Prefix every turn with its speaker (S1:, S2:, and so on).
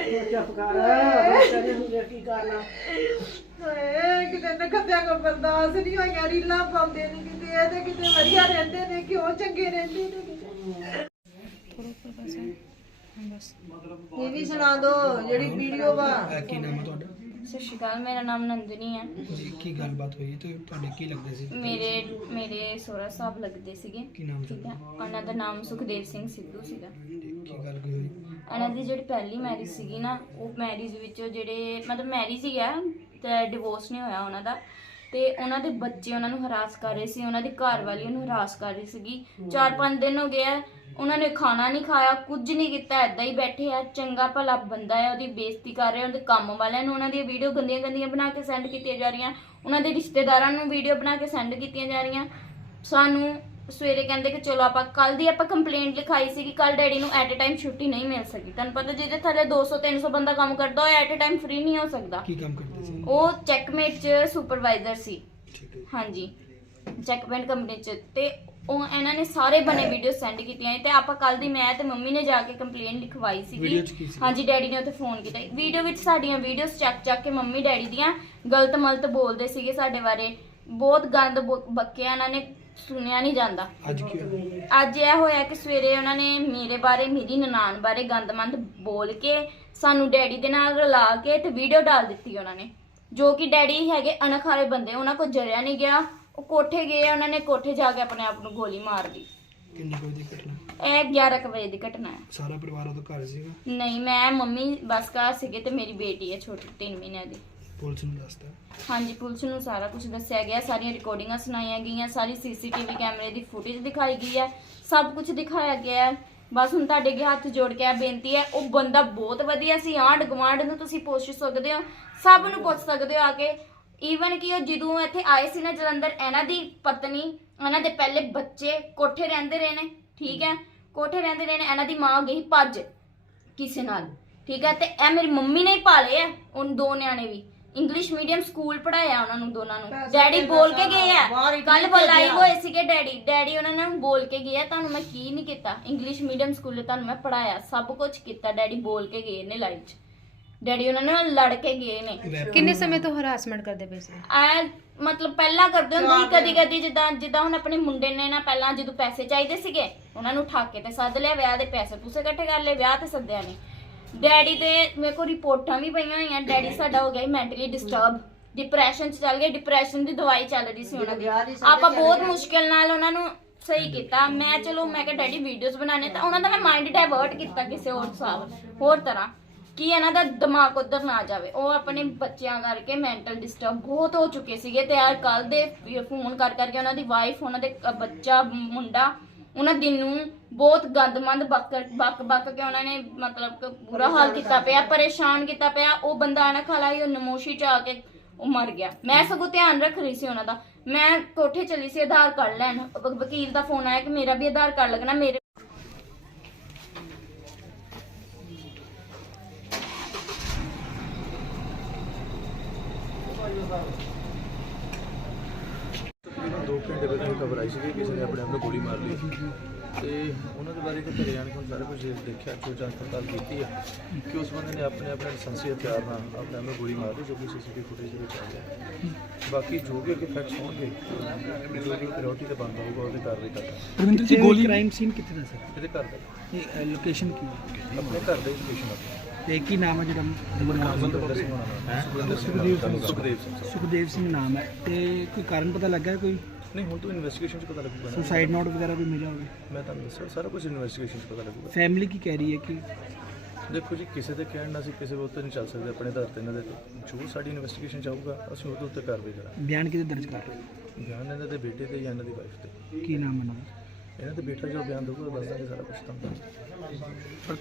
S1: चुप कर तेरे हुंदे की करना
S2: ਕਿਤੇ ਨਖੱਤਿਆਂ ਕੋ ਬਰਦਾਸ਼ਤ ਨਹੀਂ ਹੋਈਆਂ ਰੀਲਾਂ ਪਾਉਂਦੇ ਨੇ ਕਿਤੇ ਇਹ ਤੇ ਕਿਤੇ ਵਧੀਆ ਰਹਿੰਦੇ ਨੇ ਕਿਉਂ ਚੰਗੇ ਰਹਿੰਦੇ ਨੇ ਕਿਤੇ ਇਹ ਵੀ ਸੁਣਾ ਦੋ ਜਿਹੜੀ ਵੀਡੀਓ ਵਾ
S3: ਕੀ ਨਾਮ ਹੈ ਤੁਹਾਡਾ?
S4: ਸਤਿ ਸ਼੍ਰੀ ਅਕਾਲ, ਮੇਰਾ ਨਾਮ ਨੰਦਨੀ ਹੈ।
S3: ਜੀ ਕੀ ਗੱਲਬਾਤ ਹੋਈ ਤੇ ਤੁਹਾਡੇ ਕੀ ਲੱਗਦੇ ਸੀ?
S4: ਮੇਰੇ ਸੋਹਰਾ ਸਾਹਿਬ ਲੱਗਦੇ ਸੀਗੇ।
S3: ਕੀ ਨਾਮ ਸੀ?
S4: ਠੀਕ ਹੈ, ਉਹਨਾਂ ਦਾ ਨਾਮ ਸੁਖਦੇਵ ਸਿੰਘ ਸਿੱਧੂ ਸੀਗਾ।
S3: ਕੀ ਗੱਲ ਕੀ ਹੋਈ?
S4: ਉਹਨਾਂ ਦੀ ਜਿਹੜੀ ਪਹਿਲੀ ਮੈਰਿਜ ਸੀਗੀ ਨਾ, ਉਹ ਮੈਰਿਜ ਵਿੱਚ ਜਿਹੜੇ ਮਤਲਬ ਮੈਰਿਜ ਹੀ ਆ ਤੇ ਡਿਵੋਰਸ ਨਹੀਂ ਹੋਇਆ ਉਹਨਾਂ ਦਾ, ਤੇ ਉਹਨਾਂ ਦੇ ਬੱਚੇ ਉਹਨਾਂ ਨੂੰ ਹਰਾਸ ਕਰ ਰਹੇ ਸੀ, ਉਹਨਾਂ ਦੀ ਘਰ ਵਾਲੀ ਉਹਨੂੰ ਹਰਾਸ ਕਰ ਰਹੀ ਸੀਗੀ। 4-5 ਦਿਨ ਹੋ ਗਏ ਆ, ਉਹਨਾਂ ਨੇ ਖਾਣਾ ਨਹੀਂ ਖਾਇਆ, ਕੁਝ ਨਹੀਂ ਕੀਤਾ, ਐਦਾਂ ਹੀ ਬੈਠੇ ਆ। ਚੰਗਾ ਭਲਾ ਬੰਦਾ ਹੈ, ਉਹਦੀ ਬੇਇੱਜ਼ਤੀ ਕਰ ਰਹੇ, ਉਹਦੇ ਕੰਮ ਵਾਲਿਆਂ ਨੂੰ ਉਹਨਾਂ ਦੀਆਂ ਵੀਡੀਓ ਗੰਦੀਆਂ ਗੰਦੀਆਂ ਬਣਾ ਕੇ ਸੈਂਡ ਕੀਤੀਆਂ ਜਾ ਰਹੀਆਂ, ਉਹਨਾਂ ਦੇ ਰਿਸ਼ਤੇਦਾਰਾਂ ਨੂੰ ਵੀਡੀਓ ਬਣਾ ਕੇ ਸੈਂਡ ਕੀਤੀਆਂ ਜਾ ਰਹੀਆਂ। ਸਾਨੂੰ ਸਵੇਰੇ ਕਹਿੰਦੇ ਕਿ ਚਲੋ ਕੱਲ ਦੀ ਆਪਾਂ ਕੰਪਲੇਂਟ ਲਿਖਾਈ ਸੀ ਕਿ ਕੱਲ ਡੈਡੀ ਨੂੰ ਐਟ ਅ ਟਾਈਮ ਛੁੱਟੀ ਨਹੀਂ ਮਿਲ ਸਕੀ। ਤੁਹਾਨੂੰ ਪਤਾ ਜਿਹਦੇ ਥੱਲੇ 200-300 ਬੰਦਾ ਕੰਮ ਕਰਦਾ ਉਹ ਐਟ ਅ ਟਾਈਮ ਫ੍ਰੀ ਨਹੀਂ ਹੋ ਸਕਦਾ।
S3: ਕੀ ਕੰਮ ਕਰਦੇ ਸੀ
S4: ਉਹ ਚੈਕਮੇਟ 'ਚ ਸੁਪਰਵਾਈਜ਼ਰ ਸੀ।
S3: ਠੀਕ ਹੈ।
S4: ਹਾਂਜੀ, ਚੈਕਮੇਟ ਕੰਪਨੀ 'ਚ। ਤੇ ਉਹ ਇਹਨਾਂ ਨੇ ਸਾਰੇ ਬਣੇ ਵੀਡੀਓ ਸੈਂਡ ਕੀਤੀਆਂ ਤੇ ਆਪਾਂ ਕੱਲ ਦੀ ਮੈਂ ਤੇ ਮੰਮੀ ਨੇ ਜਾ ਕੇ ਕੰਪਲੇਂਟ ਲਿਖਵਾਈ
S3: ਵੀਡੀਓ 'ਚ ਕੀ
S4: ਸੀਗੀ।
S3: ਸੀ?
S4: ਹਾਂਜੀ, ਡੈਡੀ ਨੇ ਉੱਥੇ ਫੋਨ ਕੀਤਾ। ਵੀਡੀਓ ਵਿੱਚ ਸਾਡੀਆਂ ਵੀਡੀਓਜ਼ ਚੱਕ ਕੇ ਮੰਮੀ ਡੈਡੀ ਦੀਆਂ ਗਲਤ ਮਲਤ ਬੋਲਦੇ ਸੀਗੇ ਸਾਡੇ ਬਾਰੇ, ਬਹੁਤ ਗੰਦ ਬਕਿਆ, ਇਹਨਾਂ ਨੇ ਸੁਣਿਆ ਨਹੀਂ ਜਾਂਦਾ।
S3: ਅੱਜ ਕੀ ਹੋਇਆ?
S4: ਅੱਜ ਇਹ ਹੋਇਆ ਕਿ ਸਵੇਰੇ ਉਹਨਾਂ ਨੇ ਮੇਰੇ ਬਾਰੇ, ਮੇਰੀ ਨਨਾਣ ਬਾਰੇ ਗੰਦਮੰਦ ਬੋਲ ਕੇ ਸਾਨੂੰ ਡੈਡੀ ਦੇ ਨਾਲ ਰਲਾ ਕੇ ਤੇ ਵੀਡੀਓ ਡਾਲ ਦਿੱਤੀ ਉਹਨਾਂ ਨੇ, ਜੋ ਕਿ ਡੈਡੀ ਹੈਗੇ ਅਣਖ ਵਾਲੇ ਬੰਦੇ, ਉਹਨਾਂ ਕੋਲ ਜਰਿਆ ਨਹੀਂ ਗਿਆ। ਉਹ ਕੋਠੇ ਗਏ, ਉਹਨਾਂ ਨੇ ਕੋਠੇ ਜਾ ਕੇ ਆਪਣੇ ਆਪ ਨੂੰ ਗੋਲੀ ਮਾਰ ਲਈ।
S3: ਕਿੰਨੀ ਕੋਈ ਦੀ ਘਟਨਾ?
S4: ਇਹ 11 ਕੁ ਵਜੇ ਦੀ ਘਟਨਾ ਹੈ।
S3: ਸਾਰਾ ਪਰਿਵਾਰ ਉਹਦਾ ਘਰ ਸੀਗਾ?
S4: ਨਹੀਂ, ਮੈਂ ਮੰਮੀ ਬਸ ਘਰ ਸੀਗੇ ਤੇ ਮੇਰੀ ਬੇਟੀ ਹੈ ਛੋਟੀ 3 ਮਹੀਨਿਆਂ ਦੀ।
S3: ਪੁਲਿਸ ਨੂੰ ਦੱਸਤਾ?
S4: ਹਾਂਜੀ, ਪੁਲਿਸ ਨੂੰ ਸਾਰਾ ਕੁਝ ਦੱਸਿਆ ਗਿਆ, ਸਾਰੀਆਂ ਰਿਕਾਰਡਿੰਗਾਂ ਸੁਣਾਈਆਂ ਗਈਆਂ, ਸਾਰੀ ਸੀਸੀਟੀਵੀ ਕੈਮਰੇ ਦੀ ਫੁਟੇਜ ਦਿਖਾਈ ਗਈ ਹੈ, ਸਭ ਕੁਝ ਦਿਖਾਇਆ ਗਿਆ ਹੈ। ਬਸ ਹੁਣ ਤੁਹਾਡੇ ਅੱਗੇ ਹੱਥ ਜੋੜ ਕੇ ਬੇਨਤੀ ਹੈ, ਉਹ ਬੰਦਾ ਬਹੁਤ ਵਧੀਆ ਸੀ। ਆਂਢ ਗੁਆਂਢ ਨੂੰ ਤੁਸੀਂ ਪੁੱਛ ਸਕਦੇ ਹੋ, ਸਭ ਨੂੰ ਪੁੱਛ ਸਕਦੇ ਹੋ ਆ ਕੇ। ਈਵਨ ਕਿ ਉਹ ਜਦੋਂ ਇੱਥੇ ਆਏ ਸੀ ਨਾ ਜਲੰਧਰ, ਇਹਨਾਂ ਦੀ ਪਤਨੀ, ਇਹਨਾਂ ਦੇ ਪਹਿਲੇ ਬੱਚੇ ਕੋਠੇ ਰਹਿੰਦੇ ਰਹੇ ਨੇ। ਠੀਕ ਹੈ, ਕੋਠੇ ਰਹਿੰਦੇ ਰਹੇ ਨੇ। ਇਹਨਾਂ ਦੀ ਮਾਂ ਗਈ ਭੱਜ ਕਿਸੇ ਨਾਲ। ਠੀਕ ਹੈ, ਤੇ ਇਹ ਮੇਰੀ ਮੰਮੀ ਨੇ ਹੀ ਪਾਲੇ ਆ ਉਹ ਦੋ ਨਿਆਣੇ ਵੀ। ਇੰਗਲਿਸ਼ ਮੀਡੀਅਮ ਸਕੂਲ ਪੜਾਇਆ ਉਹਨਾਂ ਨੂੰ ਦੋਨਾਂ ਨੂੰ। ਡੈਡੀ ਬੋਲ ਕੇ ਗਏ ਆ, ਕੱਲ ਬੁਲਾਏ ਹੋਏ ਸੀਗੇ ਡੈਡੀ ਉਹਨਾਂ ਨੇ ਬੋਲ ਕੇ ਗਏ ਆ, ਤੁਹਾਨੂੰ ਮੈਂ ਕੀ ਨਹੀਂ ਕੀਤਾ, ਇੰਗਲਿਸ਼ ਮੀਡੀਅਮ ਸਕੂਲੇ ਤੁਹਾਨੂੰ ਮੈਂ ਪੜਾਇਆ, ਸਭ ਕੁਝ ਕੀਤਾ। ਡੈਡੀ ਬੋਲ ਕੇ ਗਏ ਨੇ ਲਾਈਵ 'ਚ, ਡੈਡੀ ਉਹਨਾਂ ਨੇ ਲੜ ਕੇ ਗਏ ਨੇ।
S5: ਕਿੰਨੇ ਸਮੇਂ ਤੋਂ ਹਰਾਸਮੈਂਟ ਕਰਦੇ ਪਏ ਸੀ?
S4: ਮਤਲਬ ਪਹਿਲਾਂ ਕਰਦੇ ਹੁੰਦੇ ਸੀ ਕਦੀ ਜਿੱਦਾਂ ਹੁਣ ਆਪਣੇ ਮੁੰਡੇ ਨੇ ਨਾ, ਪਹਿਲਾਂ ਜਦੋਂ ਪੈਸੇ ਚਾਹੀਦੇ ਸੀਗੇ ਉਹਨਾਂ ਨੂੰ ਠਾਕੇ ਤੇ ਸੱਦ ਲਿਆ, ਵਿਆਹ ਦੇ ਪੈਸੇ ਪੂਸੇ ਇਕੱਠੇ ਕਰ ਲਏ, ਵਿਆਹ ਤੇ ਸੱਦਿਆ ਨਹੀਂ। ਡੈਡੀ ਤੇ ਮੇਰੇ ਕੋਲ ਰਿਪੋਰਟਾਂ ਵੀ ਪਈਆਂ ਹੋਈਆਂ, ਡੈਡੀ ਸਾਡਾ ਹੋ ਗਿਆ ਮੈਂਟਲੀ ਡਿਸਟਰਬ, ਡਿਪਰੈਸ਼ਨ 'ਚ ਚੱਲ ਗਏ। ਡਿਪਰੈਸ਼ਨ ਦੀ ਦਵਾਈ ਚੱਲ ਰਹੀ ਸੀ ਉਹਨਾਂ ਦੀ। ਆਪਾਂ ਬਹੁਤ ਮੁਸ਼ਕਿਲ ਨਾਲ ਉਹਨਾਂ ਨੂੰ ਸਹੀ ਕੀਤਾ। ਮੈਂ ਕਿਹਾ ਡੈਡੀ ਵੀਡੀਓਜ਼ ਬਣਾਣੇ, ਤਾਂ ਉਹਨਾਂ ਦਾ ਮੈਂ ਮਾਈਂਡ ਡਾਇਵਰਟ ਕੀਤਾ ਕਿਸੇ ਹੋਰ ਤਰ੍ਹਾਂ ਕਿ ਇਹਨਾਂ ਦਾ ਦਿਮਾਗ ਉਧਰ ਨਾ ਜਾਵੇ। ਉਹ ਆਪਣੇ ਬੱਚਿਆਂ ਕਰਕੇ ਮੈਂਟਲ ਡਿਸਟਰਬ ਬਹੁਤ ਹੋ ਚੁੱਕੇ ਸੀਗੇ। ਤੇ ਯਾਰ ਕੱਲ ਦੇ ਫੋਨ ਕਰਕੇ ਉਹਨਾਂ ਦੀ ਵਾਈਫ, ਉਹਨਾਂ ਦੇ ਬੱਚਾ ਮੁੰਡਾ, ਉਹਨਾਂ ਦਿਨ ਨੂੰ ਬਹੁਤ ਗੰਦਮੰਦ ਬੱਕ ਕੇ ਉਹਨਾਂ ਨੇ ਮਤਲਬ ਬੁਰਾ ਹਾਲ ਕੀਤਾ ਪਿਆ, ਪਰੇਸ਼ਾਨ ਕੀਤਾ ਪਿਆ। ਉਹ ਬੰਦਾ ਨਾ ਖਲਾ ਹੀ ਉਹ ਨਮੋਸ਼ੀ ਚ ਆ ਕੇ ਉਹ ਮਰ ਗਿਆ। ਮੈਂ ਸਗੋਂ ਧਿਆਨ ਰੱਖ ਰਹੀ ਸੀ ਉਹਨਾਂ ਦਾ। ਮੈਂ ਕੋਠੇ ਚਲੀ ਸੀ ਆਧਾਰ ਕਾਰਡ ਲੈਣ, ਵਕੀਲ ਦਾ ਫੋਨ ਆਇਆ ਕਿ ਮੇਰਾ ਵੀ ਆਧਾਰ ਕਾਰਡ ਲੱਗਣਾ। ਮੇਰੇ
S6: ਤਕਰੀਬਨ 2 ਘੰਟੇ ਪਹਿਲਾਂ ਇਹ ਖਬਰ ਆਈ ਸੀ ਕਿ ਕਿਸੇ ਨੇ ਆਪਣੇ ਆਪ ਨੂੰ ਗੋਲੀ ਮਾਰ ਲਈ ਤੇ ਉਹਨਾਂ ਦੇ ਬਾਰੇ ਘਰੇ ਜਾਣ ਕੇ ਸਾਰਾ ਕੁਝ ਦੇਖਿਆ, ਜਾਂਚ ਪੜਤਾਲ ਕੀਤੀ ਹੈ ਕਿ ਉਸ ਬੰਦੇ ਨੇ ਆਪਣੇ ਲਾਇਸੈਂਸੀ ਹਥਿਆਰ ਨਾਲ ਆਪਣੇ ਆਪ ਨੂੰ ਗੋਲੀ ਮਾਰ ਲਈ, ਜੋ ਕਿ ਸੀਸੀਟੀਵੀ ਫੁਟੇਜ ਦੇ ਵਿੱਚ ਆ ਗਿਆ। ਬਾਕੀ ਜੋ ਵੀ ਅੱਗੇ ਫੈਕਟਸ ਹੋਣਗੇ, ਜੋ ਵੀ ਪ੍ਰਾਇੋਰਟੀ ਤੇ ਬੰਦ ਹੋਊਗਾ ਉਹਦੇ ਕਾਰਵਾਈ ਕਰਾਂਗੇ।
S3: ਰਵਿੰਦਰ ਜੀ, ਗੋਲੀ ਕ੍ਰਾਈਮ ਸੀਨ ਕਿੱਥੇ ਦਾ ਸਰ?
S6: ਇਹਦੇ ਘਰ ਦਾ,
S3: ਇਹ ਲੋਕੇਸ਼ਨ ਕੀ ਹੈ?
S6: ਆਪਣੇ ਘਰ ਦਾ ਲੋਕੇਸ਼ਨ ਆਪਣੀ।
S3: ਤੇ ਕੀ ਨਾਮ ਹੈ ਸੁਖਦੇਵ ਸਿੰਘ ਨਾਮ ਹੈ। ਤੇ ਕੋਈ ਕਾਰਨ ਪਤਾ ਲੱਗਾ? ਕੋਈ
S6: ਨਹੀਂ, ਹੁਣ ਤੋਂ ਇਨਵੈਸਟੀਗੇਸ਼ਨ 'ਚ ਪਤਾ ਲੱਗੂਗਾ।
S3: ਸੁਸਾਈਡ ਨੋਟ ਵਗੈਰਾ ਵੀ ਮਿਲਿਆ ਹੋਵੇ?
S6: ਮੈਂ ਤੁਹਾਨੂੰ ਦੱਸਿਆ ਸਾਰਾ ਕੁਝ ਇਨਵੈਸਟੀਗੇਸ਼ਨ 'ਚ ਪਤਾ ਲੱਗੂਗਾ।
S3: ਫੈਮਿਲੀ ਕੀ ਕਹਿ ਰਹੀ ਹੈ? ਕਿ
S6: ਦੇਖੋ ਜੀ, ਕਿਸੇ ਦੇ ਕਹਿਣ ਨਾਲ ਅਸੀਂ ਕਿਸੇ ਉੱਤੇ ਨਹੀਂ ਚੱਲ ਸਕਦੇ, ਆਪਣੇ ਆਧਾਰ ਤੇ ਇਹਨਾਂ ਦੇ ਜੋ ਸਾਡੀ ਇਨਵੈਸਟੀਗੇਸ਼ਨ ਚਾਹੂਗਾ ਅਸੀਂ ਉਹਦੇ ਉੱਤੇ ਕਾਰਵਾਈ ਕਰਾਂਗੇ।
S3: ਬਿਆਨ ਕਿਤੇ ਦਰਜ ਕਰ ਰਹੇ?
S6: ਬਿਆਨ ਇਹਨਾਂ ਦੇ ਬੇਟੇ ਤੇ ਜਾਂ ਇਹਨਾਂ ਦੀ ਵਾਈਫ ਤੇ।
S3: ਕੀ ਨਾਮ ਹੈ ਇਹਨਾਂ ਦਾ?
S6: ਇਹਨਾਂ ਦੇ ਬੇਟਾ ਜੋ ਬਿਆਨ ਦਊਗਾ ਦੱਸ ਦਾਂਗੇ ਸਾਰਾ ਕੁਝ ਤੁਹਾਨੂੰ।